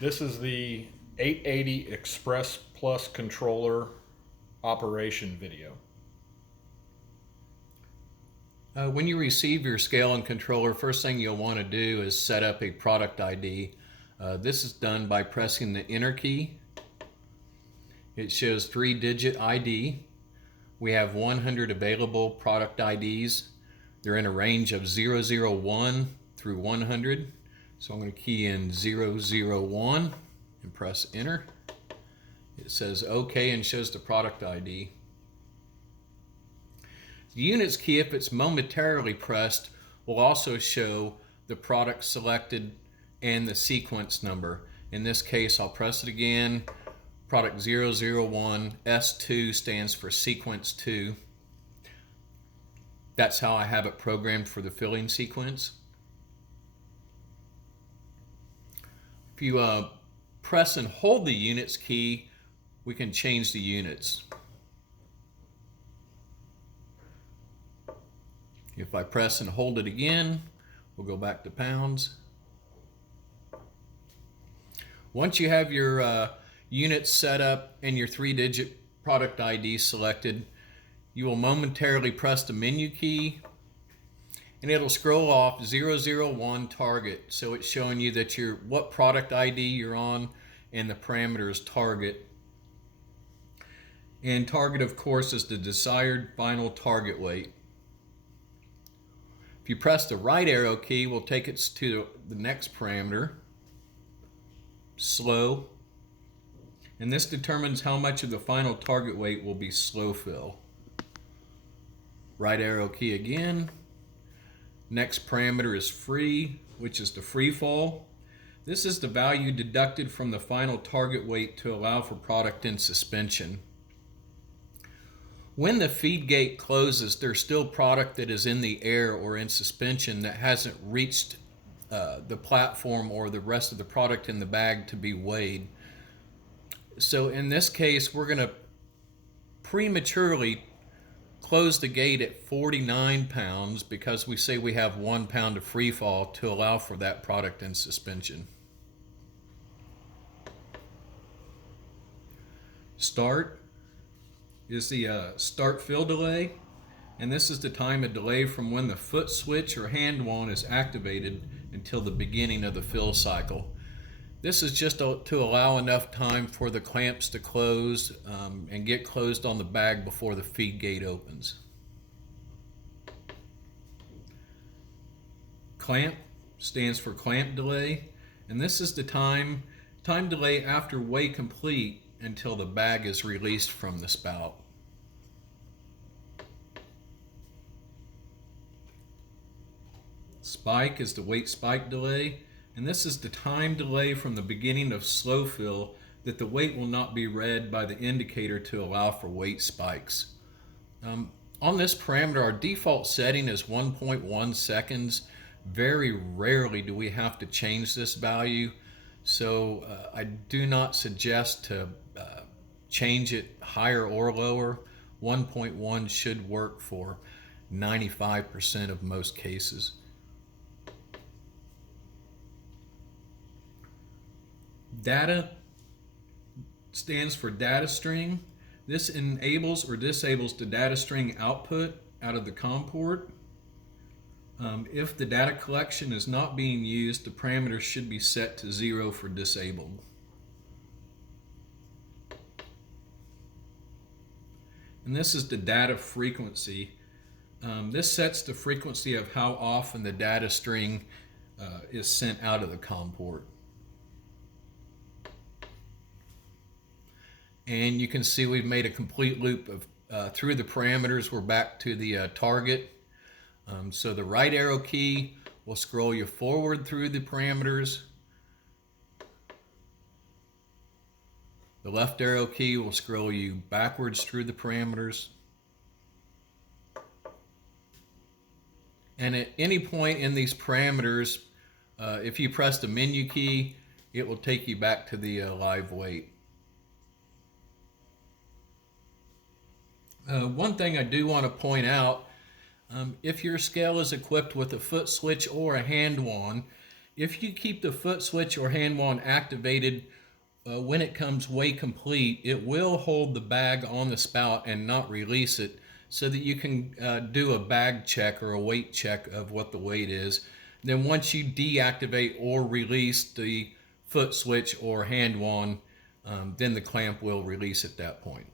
This is the 880 Express Plus controller operation video. When you receive your scale and controller, first thing you'll want to do is set up a product ID. This is done by pressing the enter key. It shows 3-digit ID. We have 100 available product IDs. They're in a range of 001 through 100. So I'm going to key in 001 and press enter. It says OK and shows the product ID. The units key, if it's momentarily pressed, will also show the product selected and the sequence number. In this case, I'll press it again. Product 001, S2 stands for sequence 2. That's how I have it programmed for the filling sequence. If you press and hold the units key, we can change the units. If I press and hold it again, we'll go back to pounds. Once you have your units set up and your 3-digit product ID selected, you will momentarily press the menu key and it'll scroll off 001 target. So it's showing you that what product ID you're on and the parameters target. And target, of course, is the desired final target weight. If you press the right arrow key, we'll take it to the next parameter, slow. And this determines how much of the final target weight will be slow fill. Right arrow key again. Next parameter is free, which is the free fall. This is the value deducted from the final target weight to allow for product in suspension. When the feed gate closes, there's still product that is in the air or in suspension that hasn't reached the platform or the rest of the product in the bag to be weighed. So in this case, we're going to prematurely close the gate at 49 pounds because we say we have 1 pound of free fall to allow for that product in suspension. Start is the start fill delay, and this is the time of delay from when the foot switch or hand wand is activated until the beginning of the fill cycle. This is just to allow enough time for the clamps to close and get closed on the bag before the feed gate opens. Clamp stands for clamp delay, and this is the time delay after weigh complete until the bag is released from the spout. Spike is the weight spike delay, and this is the time delay from the beginning of slow fill that the weight will not be read by the indicator to allow for weight spikes. On this parameter, our default setting is 1.1 seconds. Very rarely do we have to change this value, so I do not suggest to change it higher or lower. 1.1 should work for 95% of most cases. Data stands for data string. This enables or disables the data string output out of the COM port. If the data collection is not being used, the parameter should be set to 0 for disabled. And this is the data frequency. This sets the frequency of how often the data string is sent out of the COM port. And you can see we've made a complete loop of through the parameters. We're back to the target. So the right arrow key will scroll you forward through the parameters. The left arrow key will scroll you backwards through the parameters. And at any point in these parameters, if you press the menu key, it will take you back to the live weight. One thing I do want to point out, if your scale is equipped with a foot switch or a hand wand, If you keep the foot switch or hand wand activated when it comes weigh complete, it will hold the bag on the spout and not release it, so that you can do a bag check or a weight check of what the weight is. Then once you deactivate or release the foot switch or hand wand, then the clamp will release at that point.